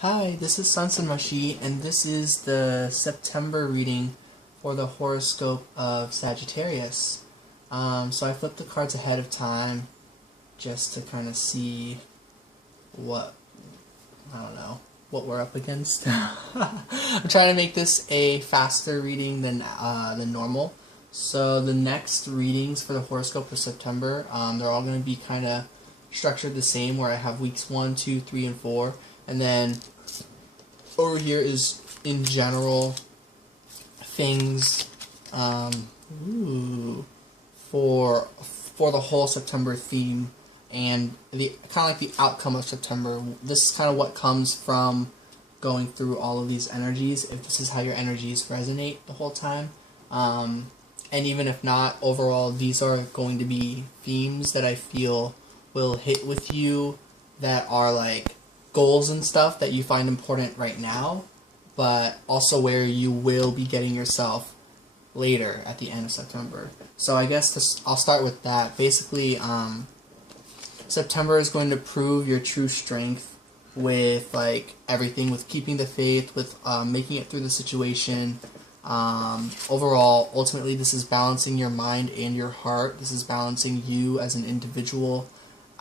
Hi, this is Sansan Mashi, and this is the September reading for the horoscope of Sagittarius. So I flipped the cards ahead of time just to kind of see what, I don't know, what we're up against. I'm trying to make this a faster reading than normal. So the next readings for the horoscope for September, they're all going to be kind of structured the same, where I have weeks 1, 2, 3, and 4, and then over here is in general things for the whole September theme, and the kind of like the outcome of September. This is kind of what comes from going through all of these energies, if this is how your energies resonate the whole time. And even if not, overall, these are going to be themes that I feel will hit with you, that are like goals and stuff that you find important right now, but also where you will be getting yourself later at the end of September. So I guess I'll start with that. Basically, September is going to prove your true strength with like everything, with keeping the faith, with making it through the situation. Overall, ultimately, this is balancing your mind and your heart. This is balancing you as an individual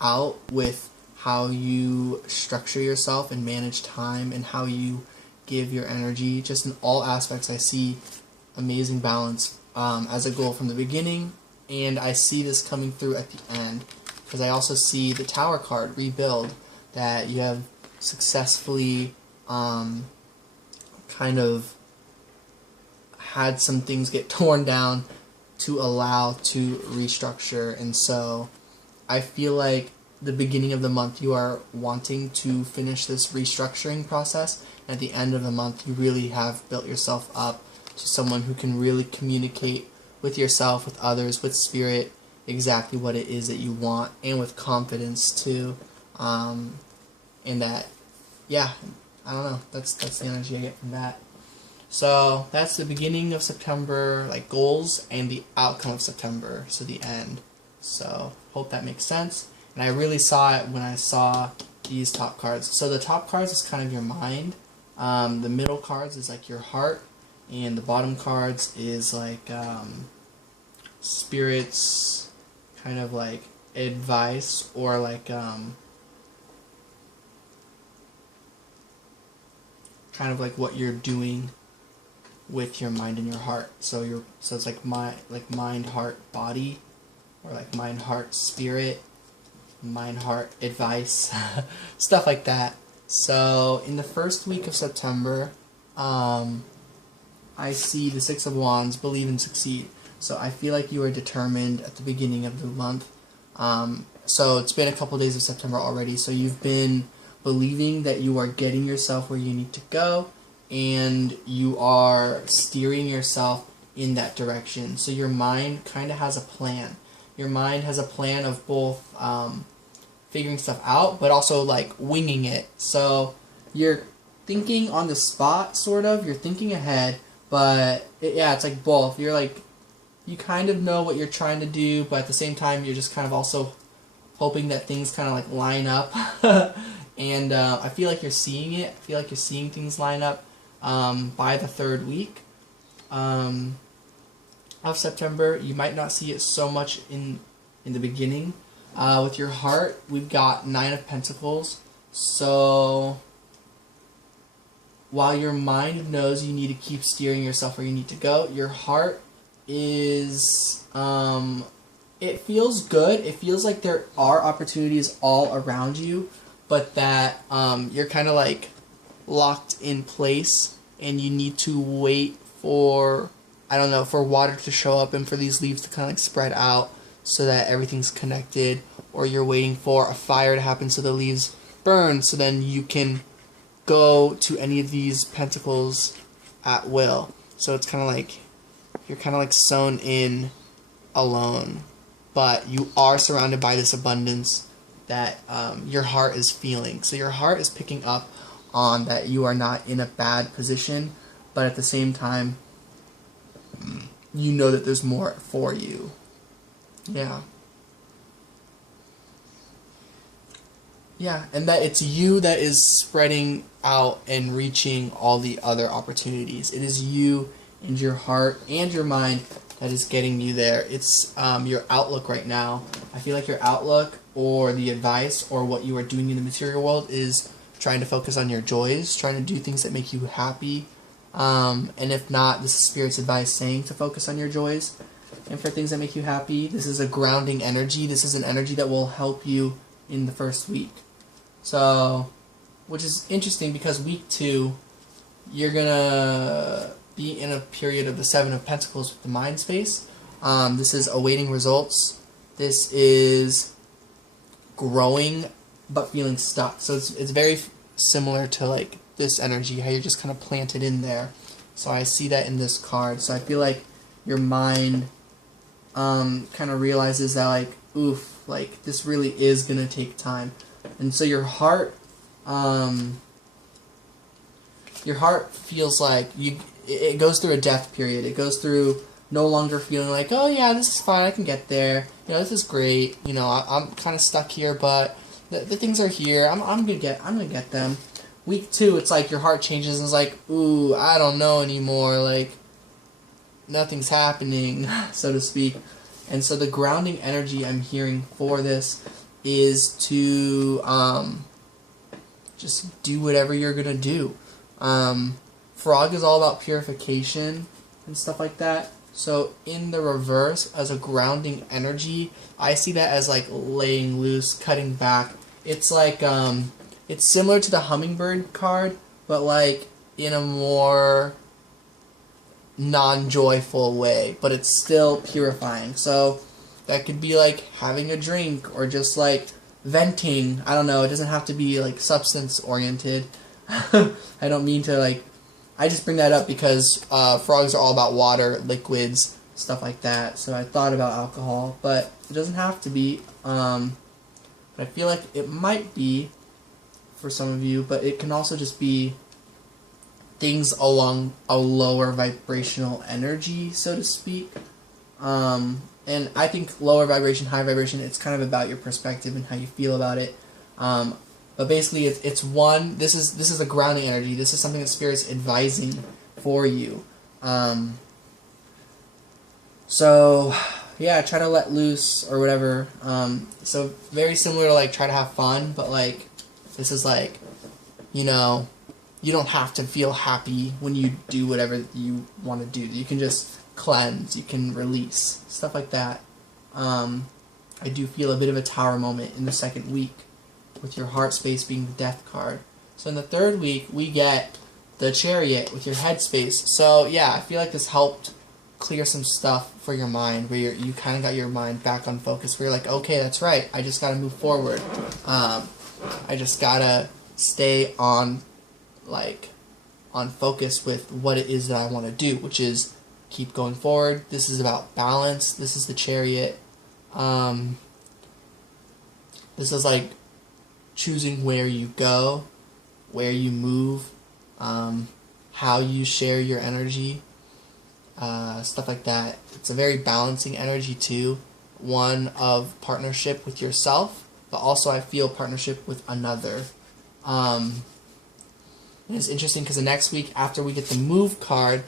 out with how you structure yourself and manage time, and how you give your energy. Just in all aspects, I see amazing balance as a goal from the beginning, and I see this coming through at the end, because I also see the Tower card, Rebuild, that you have successfully kind of had some things get torn down to allow to restructure. And so I feel like the beginning of the month you are wanting to finish this restructuring process, and at the end of the month you really have built yourself up to someone who can really communicate with yourself, with others, with spirit, exactly what it is that you want, and with confidence too. And that, yeah, I don't know, that's the energy I get from that. So that's the beginning of September, like goals, and the outcome of September, so the end. So hope that makes sense. And I really saw it when I saw these top cards. So the top cards is kind of your mind. The middle cards is like your heart. And the bottom cards is like spirits, kind of like advice, or like kind of like what you're doing with your mind and your heart. So it's like mind, heart, body, or like mind, heart, spirit, mind, heart, advice, stuff like that. So in the first week of September, I see the Six of Wands, believe and succeed. So I feel like you are determined at the beginning of the month. So it's been a couple days of September already, so you've been believing that you are getting yourself where you need to go, and you are steering yourself in that direction. So your mind kind of has a plan. Your mind has a plan of both figuring stuff out, but also like winging it. So you're thinking on the spot, sort of. You're thinking ahead, but it's like both. You're like, you kind of know what you're trying to do, but at the same time, you're just kind of also hoping that things kind of like line up. And I feel like you're seeing it. I feel like you're seeing things line up by the third week of September. You might not see it so much in the beginning. With your heart, we've got 9 of Pentacles. So while your mind knows you need to keep steering yourself where you need to go, your heart is, it feels good. It feels like there are opportunities all around you, but that you're kind of like locked in place, and you need to wait for, I don't know, for water to show up and for these leaves to kind of like spread out so that everything's connected, or you're waiting for a fire to happen so the leaves burn, so then you can go to any of these pentacles at will. So it's kind of like you're kind of like sewn in alone, but you are surrounded by this abundance that your heart is feeling. So your heart is picking up on that you are not in a bad position, but at the same time, you know that there's more for you. Yeah. Yeah, and that it's you that is spreading out and reaching all the other opportunities. It is you and your heart and your mind that is getting you there. It's your outlook right now. I feel like your outlook or the advice or what you are doing in the material world is trying to focus on your joys, trying to do things that make you happy. And if not, this is Spirit's advice saying to focus on your joys and for things that make you happy. This is a grounding energy. This is an energy that will help you in the first week. So, which is interesting because week 2, you're going to be in a period of the 7 of Pentacles with the mind space. This is awaiting results. This is growing but feeling stuck. So it's very similar to like this energy, how you're just kind of planted in there. So I see that in this card. So I feel like your mind kind of realizes that like, oof, like this really is going to take time. And so your heart feels like it goes through a death period. It goes through no longer feeling like, oh yeah, this is fine, I can get there. You know, this is great. You know, I'm kind of stuck here, but the things are here. I'm gonna get them. Week 2, it's like your heart changes and it's like, ooh, I don't know anymore. Like nothing's happening, so to speak. And so the grounding energy I'm hearing for this is to just do whatever you're gonna do. Frog is all about purification and stuff like that. So in the reverse, as a grounding energy, I see that as like laying loose, cutting back. It's like it's similar to the hummingbird card, but like in a more non-joyful way, but it's still purifying. So that could be like having a drink or just like venting. I don't know, it doesn't have to be like substance oriented. I don't mean to like, I just bring that up because frogs are all about water, liquids, stuff like that. So I thought about alcohol, but it doesn't have to be. But I feel like it might be for some of you, but it can also just be things along a lower vibrational energy, so to speak. And I think lower vibration, high vibration, it's kind of about your perspective and how you feel about it. But basically, it's one. This is a grounding energy. This is something that Spirit's advising for you. So yeah, try to let loose or whatever. So very similar to like try to have fun, but like this is like, you know, you don't have to feel happy when you do whatever you want to do. You can just cleanse. You can release stuff like that. I do feel a bit of a tower moment in the second week, with your heart space being the death card. So in the third week, we get the Chariot with your head space. So yeah, I feel like this helped clear some stuff for your mind, where you kind of got your mind back on focus, where you're like, okay, that's right, I just got to move forward. I just got to stay on, like, on focus with what it is that I want to do, which is keep going forward. This is about balance. This is the Chariot. This is like choosing where you go, where you move, how you share your energy, stuff like that. It's a very balancing energy too, one of partnership with yourself, but also I feel partnership with another. And it's interesting because the next week after we get the move card,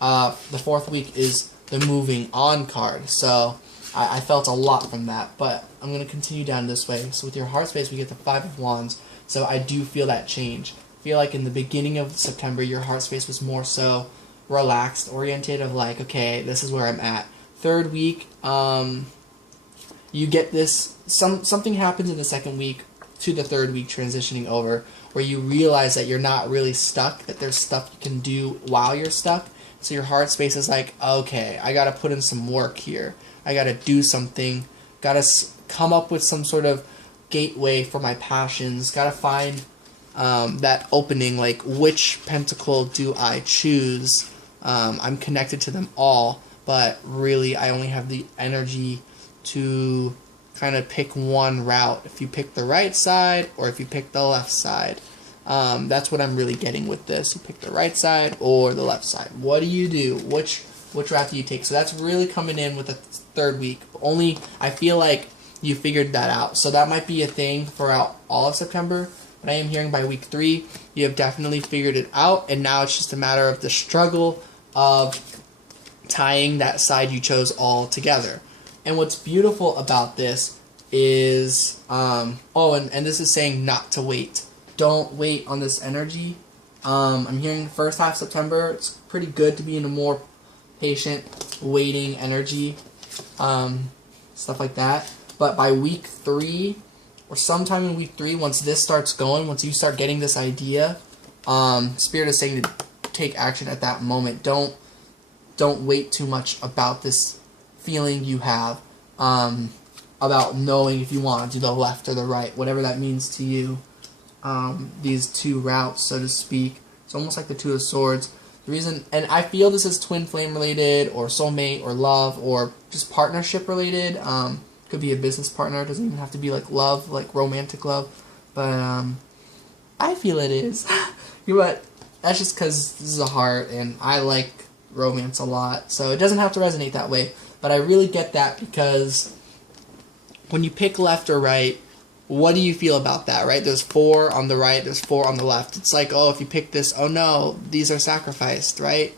the fourth week is the moving on card. So I felt a lot from that, but I'm going to continue down this way. So with your heart space, we get the 5 of Wands. So I do feel that change. I feel like in the beginning of September, your heart space was more so relaxed, oriented, of like, okay, this is where I'm at. Third week, you get this, something happens in the second week to the third week transitioning over, where you realize that you're not really stuck, that there's stuff you can do while you're stuck. So your heart space is like, okay, I got to put in some work here. I got to do something. Got to come up with some sort of gateway for my passions. Got to find that opening, like which pentacle do I choose? I'm connected to them all, but really I only have the energy to kind of pick one route. If you pick the right side or if you pick the left side. That's what I'm really getting with this. You pick the right side or the left side. What do you do? Which route do you take? So that's really coming in with the third week. Only I feel like you figured that out. So that might be a thing throughout all of September. but I am hearing by week 3, you have definitely figured it out, and now it's just a matter of the struggle of tying that side you chose all together. And what's beautiful about this is, and this is saying not to wait. Don't wait on this energy. I'm hearing the first half of September, it's pretty good to be in a more patient, waiting energy, stuff like that. But by week 3, or sometime in week 3, once this starts going, once you start getting this idea, Spirit is saying to take action at that moment. Don't wait too much about this feeling you have, about knowing if you want to do the left or the right, whatever that means to you. These two routes, so to speak. It's almost like the Two of Swords. The reason, and I feel this is twin flame related, or soulmate, or love, or just partnership related. Could be a business partner. It doesn't even have to be like love, like romantic love. But I feel it is. But that's just because this is a heart, and I like romance a lot, so it doesn't have to resonate that way. But I really get that, because when you pick left or right, what do you feel about that, right? There's 4 on the right, there's 4 on the left. It's like, oh, if you pick this, oh no, these are sacrificed, right?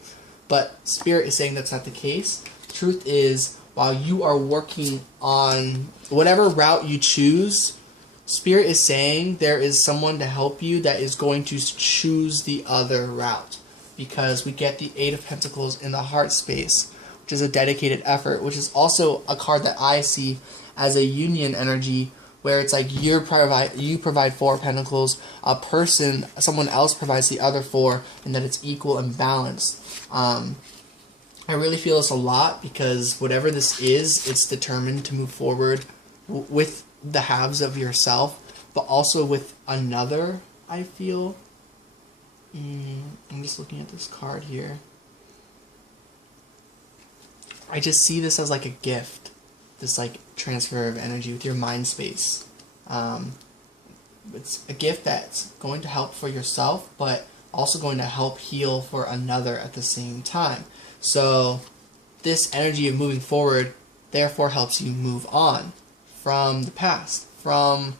But Spirit is saying that's not the case. Truth is, while you are working on whatever route you choose, Spirit is saying there is someone to help you that is going to choose the other route. Because we get the 8 of Pentacles in the heart space, which is a dedicated effort, which is also a card that I see as a union energy, where it's like you provide 4 pentacles, someone else provides the other 4, and that it's equal and balanced. I really feel this a lot, because whatever this is, it's determined to move forward with the halves of yourself, but also with another, I feel. I'm just looking at this card here. I just see this as like a gift, this like transfer of energy with your mind space. It's a gift that's going to help for yourself, but also going to help heal for another at the same time. So this energy of moving forward therefore helps you move on from the past, from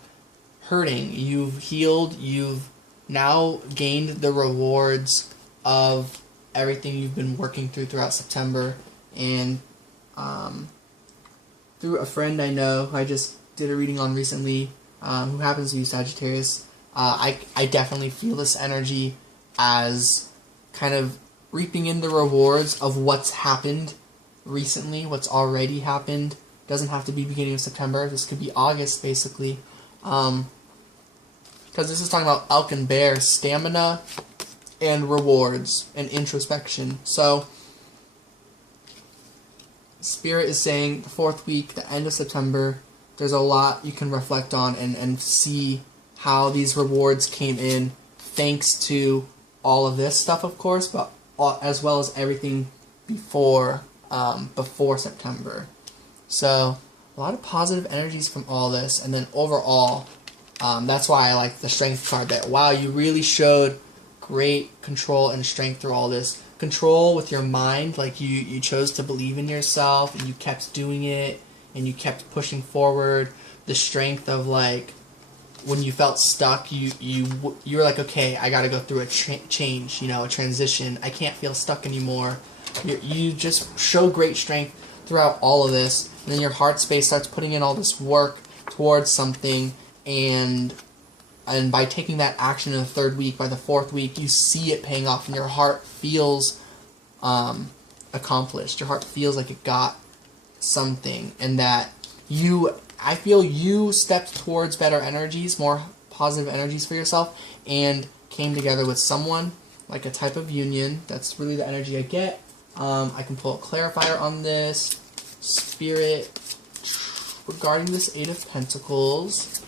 hurting. You've healed, you've now gained the rewards of everything you've been working throughout September. And through a friend I know who I just did a reading on recently, who happens to be Sagittarius, I definitely feel this energy as kind of reaping in the rewards of what's happened recently, what's already happened. It doesn't have to be beginning of September. This could be August, basically. Because this is talking about elk and bear, stamina and rewards and introspection. So Spirit is saying the 4th week, the end of September, there's a lot you can reflect on and see how these rewards came in thanks to all of this stuff, of course, but as well as everything before September. So a lot of positive energies from all this, and then overall, that's why I like the strength card. That wow, you really showed great control and strength through all this. Control with your mind, like you chose to believe in yourself, and you kept doing it, and you kept pushing forward. The strength of like when you felt stuck, you were like, okay, I got to go through a change, a transition. I can't feel stuck anymore. You just show great strength throughout all of this, and then your heart space starts putting in all this work towards something, and by taking that action in the 3rd week, by the 4th week, you see it paying off, and your heart feels accomplished. Your heart feels like it got something, and that I feel you stepped towards better energies, more positive energies for yourself, and came together with someone, like a type of union. That's really the energy I get. I can pull a clarifier on this. Spirit, regarding this 8 of Pentacles,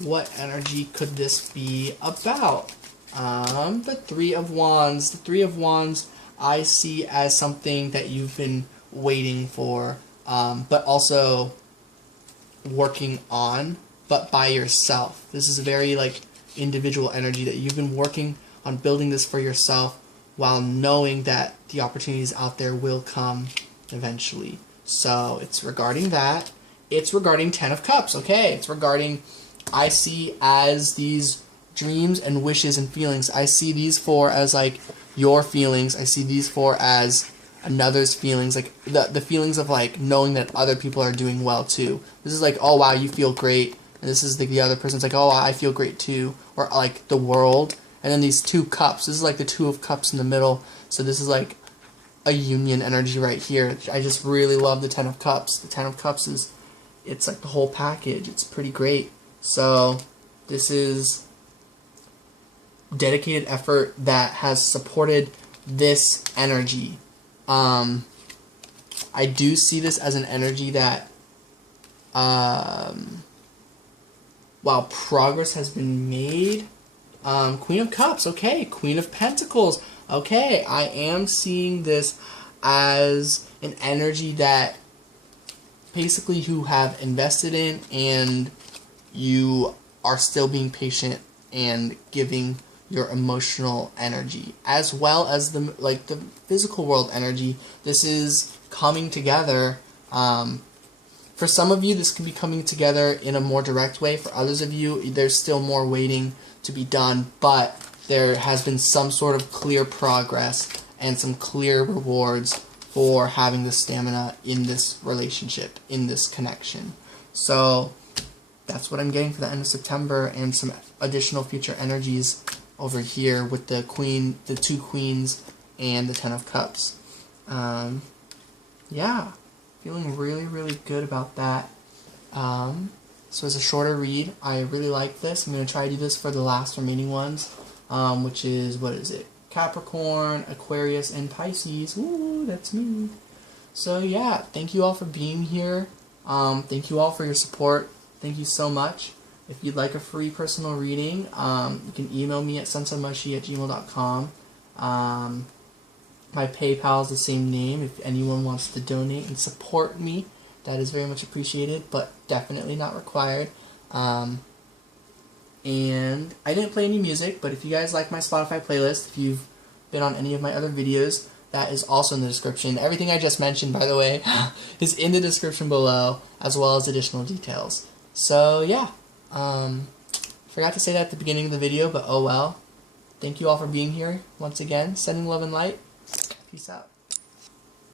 what energy could this be about? The 3 of Wands. The 3 of Wands I see as something that you've been waiting for, but also working on, but by yourself. This is a very like individual energy that you've been working on building this for yourself, while knowing that the opportunities out there will come eventually. So it's regarding that. It's regarding 10 of Cups. Okay, it's regarding, I see as these dreams and wishes and feelings. I see these four as like your feelings. I see these four as another's feelings, like the feelings of like knowing that other people are doing well too. This is like, oh wow, you feel great, and this is the other person's like, oh, I feel great too, or like the world. And then these two cups, this is like the two of cups in the middle, so this is like a union energy right here. I just really love the 10 of cups. The 10 of cups is, it's like the whole package. It's pretty great. So this is dedicated effort that has supported this energy. I do see this as an energy that, while progress has been made, Queen of Cups, okay, Queen of Pentacles, okay, I am seeing this as an energy that basically you have invested in, and you are still being patient and giving your emotional energy, as well as the physical world energy. This is coming together. For some of you, this can be coming together in a more direct way. For others of you, there's still more waiting to be done, but there has been some sort of clear progress and some clear rewards for having the stamina in this relationship, in this connection. So that's what I'm getting for the end of September, and some additional future energies over here with the Queen, the two Queens, and the 10 of Cups. Yeah, feeling really, really good about that. So it's a shorter read. I really like this. I'm going to try to do this for the last remaining ones, which is, what is it? Capricorn, Aquarius, and Pisces. Ooh, that's me. So yeah, thank you all for being here. Thank you all for your support. Thank you so much. If you'd like a free personal reading, you can email me at senseofmushy@gmail.com. My PayPal is the same name. If anyone wants to donate and support me, that is very much appreciated, but definitely not required. And I didn't play any music, but if you guys like my Spotify playlist, if you've been on any of my other videos, that is also in the description. Everything I just mentioned, by the way, is in the description below, as well as additional details. So yeah, forgot to say that at the beginning of the video, but oh well. Thank you all for being here once again. Sending love and light. Peace out.